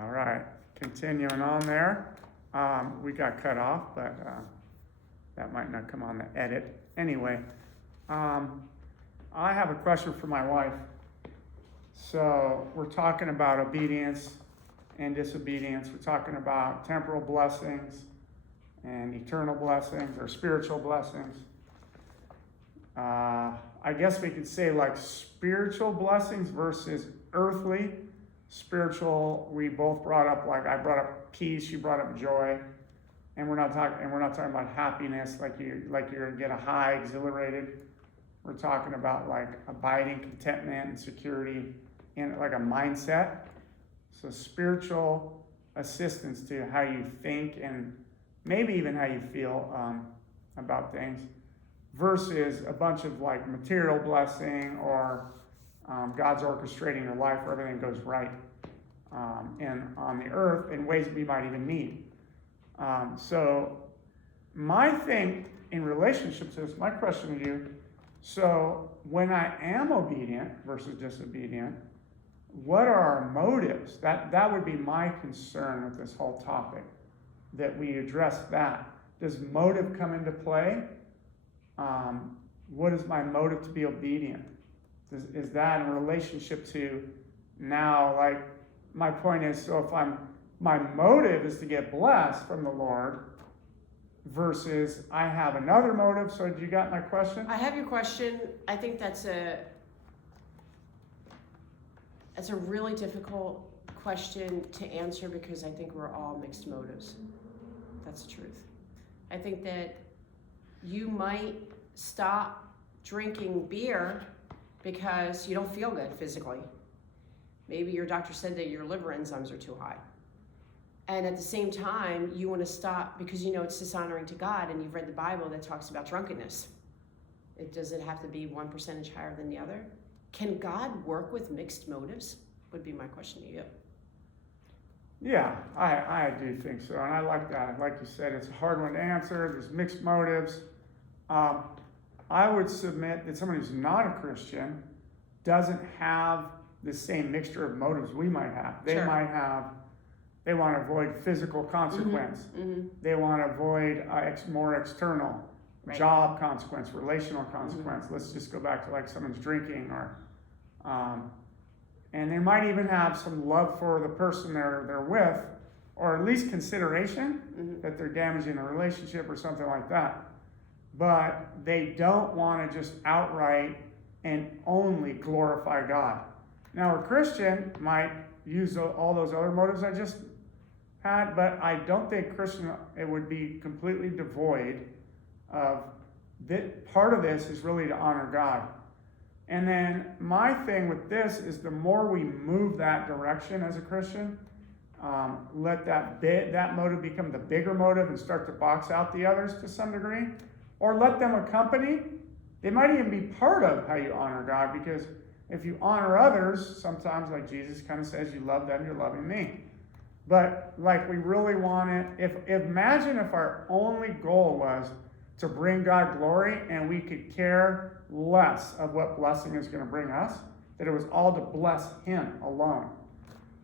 All right, continuing on there. We got cut off, but that might not come on the edit. Anyway, I have a question for my wife. So we're talking about obedience and disobedience. We're talking about temporal blessings and eternal blessings or spiritual blessings. I guess we could say like spiritual blessings versus earthly. Spiritual, we both brought up, like I brought up peace, you brought up joy, and we're not talking about happiness, like you're gonna get a high, exhilarated. We're talking about like abiding contentment and security in like a mindset. So spiritual assistance to how you think and maybe even how you feel about things, versus a bunch of like material blessing or God's orchestrating your life where everything goes right and on the earth in ways we might even need. So my thing in relationship to this, my question to you, so when I am obedient versus disobedient, what are our motives? That would be my concern with this whole topic, that we address that. Does motive come into play? What is my motive to be obedient? Is that in relationship to now, like, my point is, so if my motive is to get blessed from the Lord versus I have another motive. So you got my question? I have your question. I think that's a really difficult question to answer because I think we're all mixed motives. That's the truth. I think that you might stop drinking beer because you don't feel good physically. Maybe your doctor said that your liver enzymes are too high. And at the same time, you want to stop because you know it's dishonoring to God, and you've read the Bible that talks about drunkenness. Does it have to be 1% higher than the other? Can God work with mixed motives? Would be my question to you. Yeah, I do think so, and I like that. Like you said, it's a hard one to answer. There's mixed motives. I would submit that someone who's not a Christian doesn't have the same mixture of motives we might have. They Sure. might have, they want to avoid physical consequence. Mm-hmm. They want to avoid more external Right. job consequence, relational consequence. Mm-hmm. Let's just go back to like someone's drinking or, and they might even have some love for the person they're with, or at least consideration that they're damaging a relationship or something like that. But they don't want to just outright and only glorify God. Now, a Christian might use all those other motives I just had, but I don't think Christian, it would be completely devoid of that. Part of this is really to honor God. And then my thing with this is the more we move that direction as a Christian, let that motive become the bigger motive and start to box out the others to some degree, or let them accompany. They might even be part of how you honor God, because if you honor others, sometimes like Jesus kind of says, you love them, you're loving me. But like we really want it, imagine if our only goal was to bring God glory and we could care less of what blessing is going to bring us, that it was all to bless Him alone.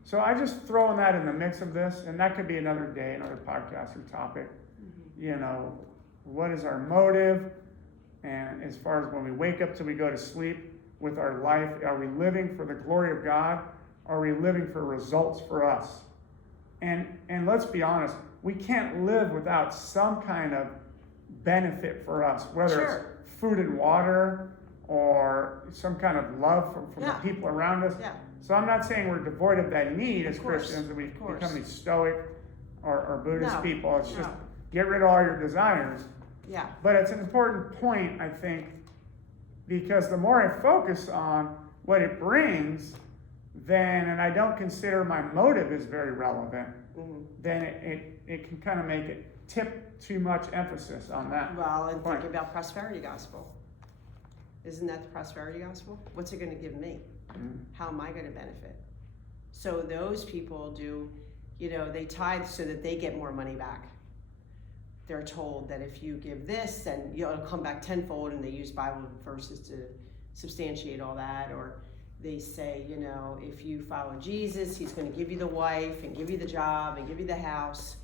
So I just throwing that in the mix of this, and that could be another day, another podcast or topic. Mm-hmm. You know, what is our motive? And as far as when we wake up till we go to sleep with our life, are we living for the glory of God? Are we living for results for us? And let's be honest, we can't live without some kind of benefit for us, whether Sure. it's food and water or some kind of love from Yeah. the people around us. Yeah. So I'm not saying we're devoid of that need as Of course. Christians, that we Of course. become these stoic or Buddhist No. people. It's just No. get rid of all your desires. Yeah. But it's an important point, I think, because the more I focus on what it brings, then, and I don't consider my motive is very relevant, then it can kind of make it tip too much emphasis on that. Well, and point. think about prosperity gospel. Isn't that the prosperity gospel? What's it going to give me? Mm-hmm. How am I going to benefit? So those people do, they tithe so that they get more money back. They're told that if you give this, then it'll come back tenfold, and they use Bible verses to substantiate all that. Or, they say, you know, if you follow Jesus, he's going to give you the wife and give you the job and give you the house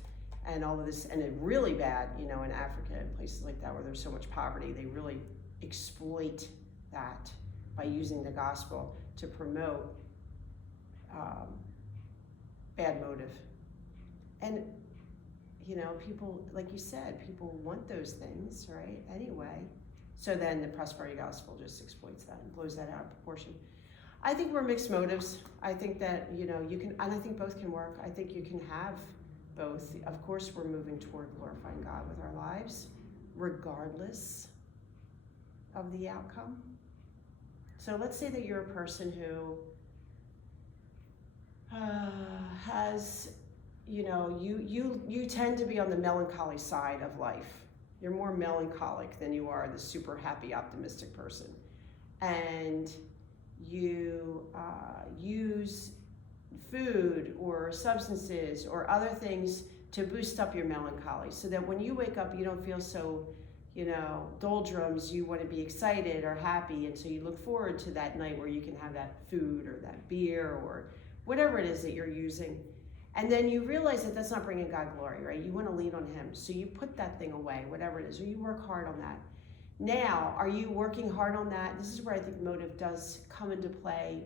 and all of this. And it's really bad, you know, in Africa and places like that where there's so much poverty, they really exploit that by using the gospel to promote bad motive. And, you know, people, like you said, people want those things, right? Anyway. So then the prosperity gospel just exploits that and blows that out of proportion. I think we're mixed motives. I think that, you know, you can, and I think both can work. I think you can have both. Of course, we're moving toward glorifying God with our lives, regardless of the outcome. So let's say that you're a person who has, you know, you tend to be on the melancholy side of life. You're more melancholic than you are the super happy, optimistic person. And you use food or substances or other things to boost up your melancholy so that when you wake up, you don't feel so, you know, doldrums. You want to be excited or happy. And so you look forward to that night where you can have that food or that beer or whatever it is that you're using. And then you realize that that's not bringing God glory, right? You want to lean on him. So you put that thing away, whatever it is, or you work hard on that. Now, are you working hard on that? This is where I think motive does come into play,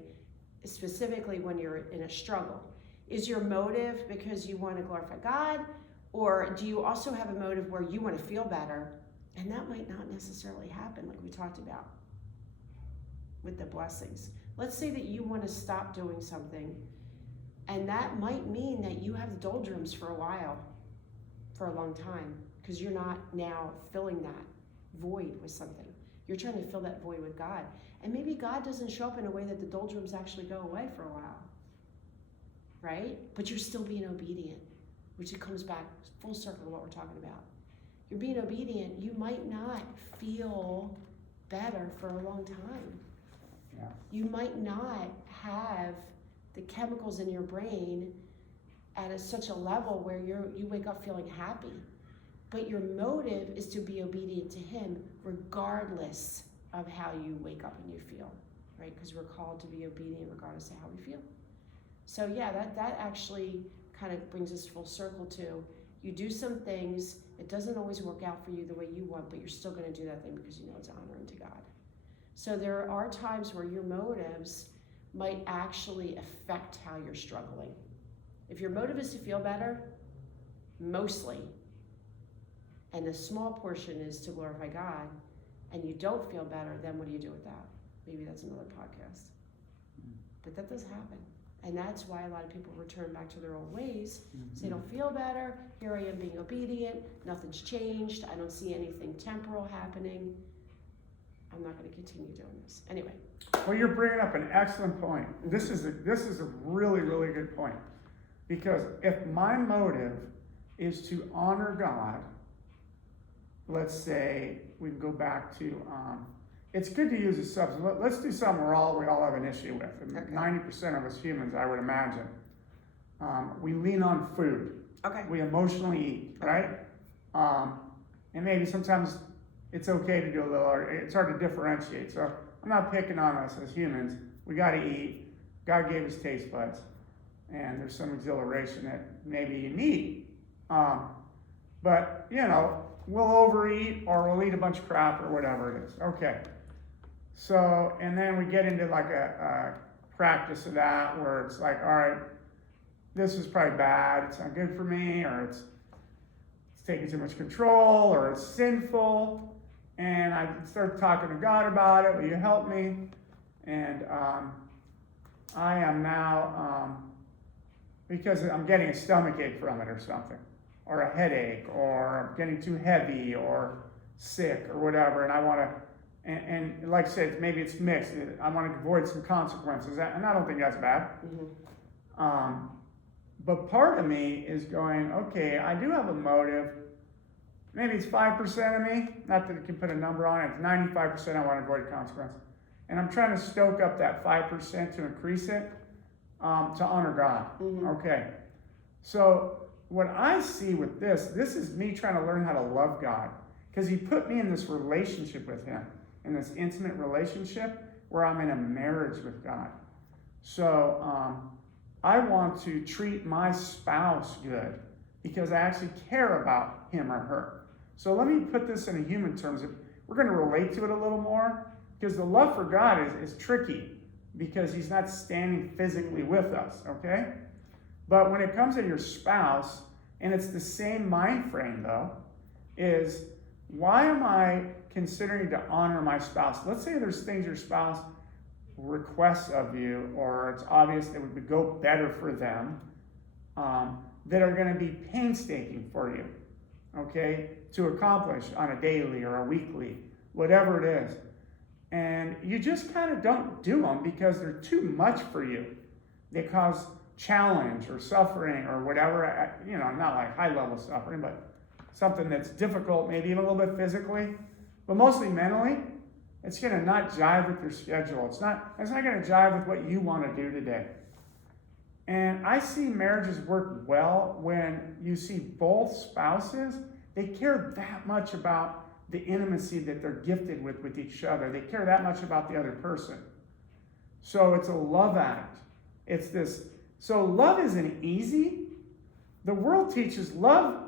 specifically when you're in a struggle. Is your motive because you want to glorify God? Or do you also have a motive where you want to feel better? And that might not necessarily happen, like we talked about with the blessings. Let's say that you want to stop doing something, and that might mean that you have the doldrums for a while, for a long time, because you're not now filling that void with something. You're trying to fill that void with God. And maybe God doesn't show up in a way that the doldrums actually go away for a while, right? But you're still being obedient, which it comes back full circle to what we're talking about. You're being obedient. You might not feel better for a long time. Yeah. You might not have the chemicals in your brain at such a level where you wake up feeling happy. But your motive is to be obedient to him regardless of how you wake up and you feel, right? Because we're called to be obedient regardless of how we feel. So yeah, that actually kind of brings us full circle to, you do some things, it doesn't always work out for you the way you want, but you're still going to do that thing because you know it's honoring to God. So there are times where your motives might actually affect how you're struggling. If your motive is to feel better, mostly, and a small portion is to glorify God, and you don't feel better, then what do you do with that? Maybe that's another podcast. But that does happen. And that's why a lot of people return back to their old ways. So they don't feel better. Here I am being obedient. Nothing's changed. I don't see anything temporal happening. I'm not going to continue doing this. Anyway. Well, you're bringing up an excellent point. This is a really, really good point. Because if my motive is to honor God, let's say we can go back to, it's good to use a substance. Let's do something we all have an issue with. Okay. 90% of us humans, I would imagine, we lean on food. Okay. We emotionally eat, right? And maybe sometimes it's okay to do a little, it's hard to differentiate. So I'm not picking on us as humans. We got to eat. God gave us taste buds. And there's some exhilaration that maybe you need. But, you know, we'll overeat or we'll eat a bunch of crap or whatever it is. Okay. So, and then we get into like a practice of that where it's like, all right, this is probably bad. It's not good for me, or it's taking too much control, or it's sinful. And I start talking to God about it. Will you help me? And I am now, because I'm getting a stomachache from it or something, or a headache, or I'm getting too heavy or sick or whatever, and I want to, and like I said, maybe it's mixed. I want to avoid some consequences, and I don't think that's bad. Mm-hmm. But part of me is going, okay, I do have a motive. Maybe it's 5% of me, not that it can put a number on it, it's 95% I want to avoid consequences. And I'm trying to stoke up that 5% to increase it, to honor God. Mm-hmm. Okay. So what I see with this is me trying to learn how to love God. Because he put me in this relationship with him, in this intimate relationship where I'm in a marriage with God. So I want to treat my spouse good because I actually care about him or her. So let me put this in a human terms. We're going to relate to it a little more because the love for God is tricky because he's not standing physically with us, okay? But when it comes to your spouse, and it's the same mind frame though, is why am I considering to honor my spouse? Let's say there's things your spouse requests of you, or it's obvious that it would go better for them, that are going to be painstaking for you, okay, to accomplish on a daily or a weekly, whatever it is. And you just kind of don't do them because they're too much for you. They cause challenge or suffering or whatever, not like high level suffering, but something that's difficult, maybe even a little bit physically, but mostly mentally. It's going to not jive with your schedule. It's not going to jive with what you want to do today. And I see marriages work well when you see both spouses, they care that much about the intimacy that they're gifted with each other. They care that much about the other person. So it's a love act. It's this. So love isn't easy. The world teaches love.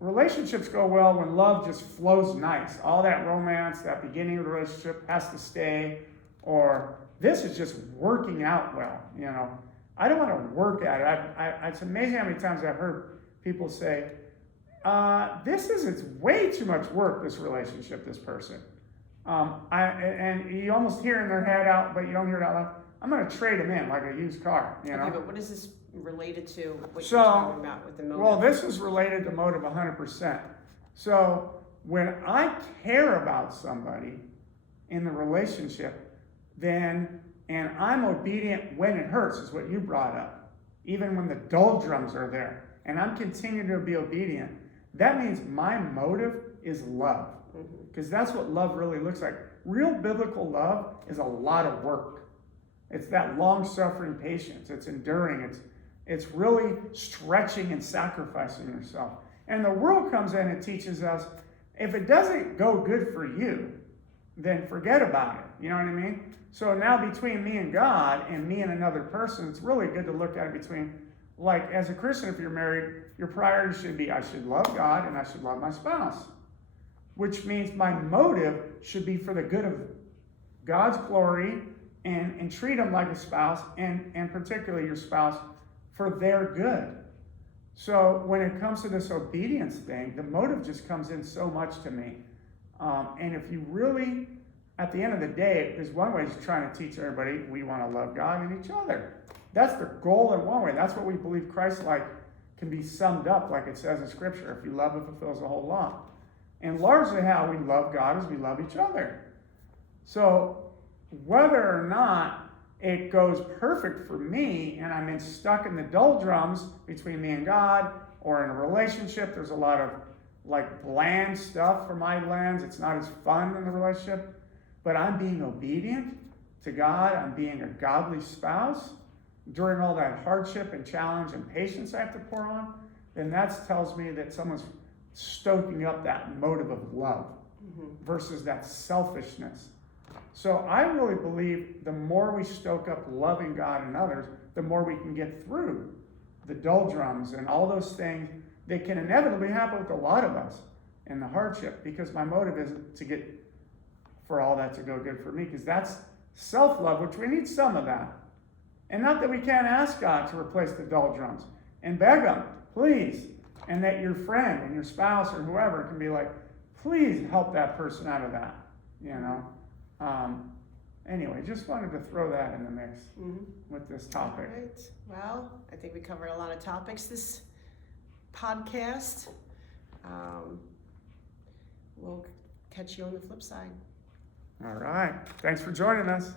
Relationships go well when love just flows nice. All that romance, that beginning of the relationship has to stay, or this is just working out well. I don't want to work at it. It's amazing how many times I've heard people say, this is way too much work, this relationship, this person. And you almost hear in their head out, but you don't hear it out loud. I'm going to trade them in like a used car. Okay, but what is this related to what So, you're talking about with the motive? Well, this is related to motive 100%. So when I care about somebody in the relationship, and I'm obedient when it hurts, is what you brought up. Even when the doldrums are there, and I'm continuing to be obedient, that means my motive is love. Because that's what love really looks like. Real biblical love is a lot of work. It's that long-suffering patience. It's enduring. It's really stretching and sacrificing yourself. And the world comes in and teaches us, if it doesn't go good for you, then forget about it. You know what I mean? So now between me and God and me and another person, it's really good to look at it between, like as a Christian, if you're married, your priority should be, I should love God and I should love my spouse. Which means my motive should be for the good of God's glory and treat them like a spouse and particularly your spouse for their good. So when it comes to this obedience thing, the motive just comes in so much to me. And if you really, at the end of the day, is one way is trying to teach everybody we want to love God and each other. That's the goal in one way. That's what we believe Christ-like can be summed up, like it says in Scripture. If you love, it fulfills the whole law. And largely how we love God is we love each other. So whether or not it goes perfect for me and I'm stuck in the doldrums between me and God or in a relationship, there's a lot of like bland stuff from my lens. It's not as fun in the relationship, but I'm being obedient to God. I'm being a godly spouse during all that hardship and challenge and patience I have to pour on. Then that tells me that someone's stoking up that motive of love versus that selfishness. So I really believe the more we stoke up loving God and others, the more we can get through the doldrums and all those things that can inevitably happen with a lot of us in the hardship, because my motive isn't to get for all that to go good for me, because that's self-love, which we need some of that. And not that we can't ask God to replace the doldrums and beg him, please, and that your friend and your spouse or whoever can be like, please help that person out of that, Anyway, just wanted to throw that in the mix with this topic. All right. Well, I think we covered a lot of topics this podcast. We'll catch you on the flip side. All right. Thanks for joining us.